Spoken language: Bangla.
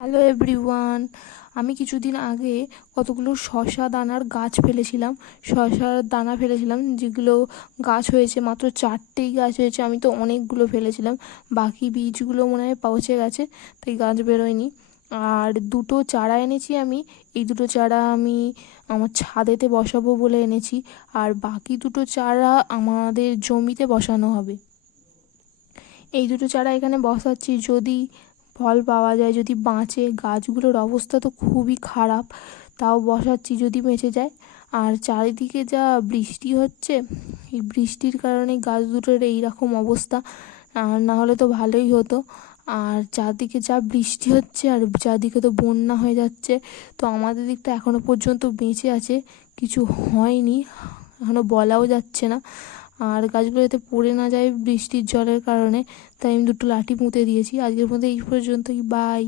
Hello everyone. আমি কিছুদিন আগে কতগুলো শসা দানার গাছ ফেলেছিলাম, শসার দানা ফেলেছিলাম, যেগুলো গাছ হয়েছে মাত্র 4টেই গাছ হয়েছে। আমি তো অনেকগুলো ফেলেছিলাম, বাকি বীজগুলো মনে হয় পচে গেছে, তাই গাছ বেরোয়নি। আর দুটো চারা এনেছি আমি, এই দুটো চারা আমি আমার ছাদেতে বসাবো বলে এনেছি, আর বাকি দুটো চারা আমাদের জমিতে বসানো হবে। এই দুটো চারা এখানে বসাচ্ছি, যদি ফল পাওয়া যায়, যদি বাঁচে। গাছগুলোর অবস্থা তো খুবই খারাপ, তাও বসাচ্ছি যদি বেঁচে যায়। আর চারিদিকে যা বৃষ্টি হচ্ছে, এই বৃষ্টির কারণে গাছ দুটোর এই রকম অবস্থা। আর না হলে তো ভালোই হতো। আর চারদিকে যা বৃষ্টি হচ্ছে, আর চারদিকে তো বন্যা হয়ে যাচ্ছে, তো আমাদের দিকটা এখনও পর্যন্ত বেঁচে আছে, কিছু হয়নি, এখনও বলাও যাচ্ছে না। আর গাছগুলো যাতে পড়ে না যায় বৃষ্টির জলের কারণে, তাই আমি দুটো লাঠি পুঁতে দিয়েছি। আজকের মধ্যে এই পর্যন্তই, বাই।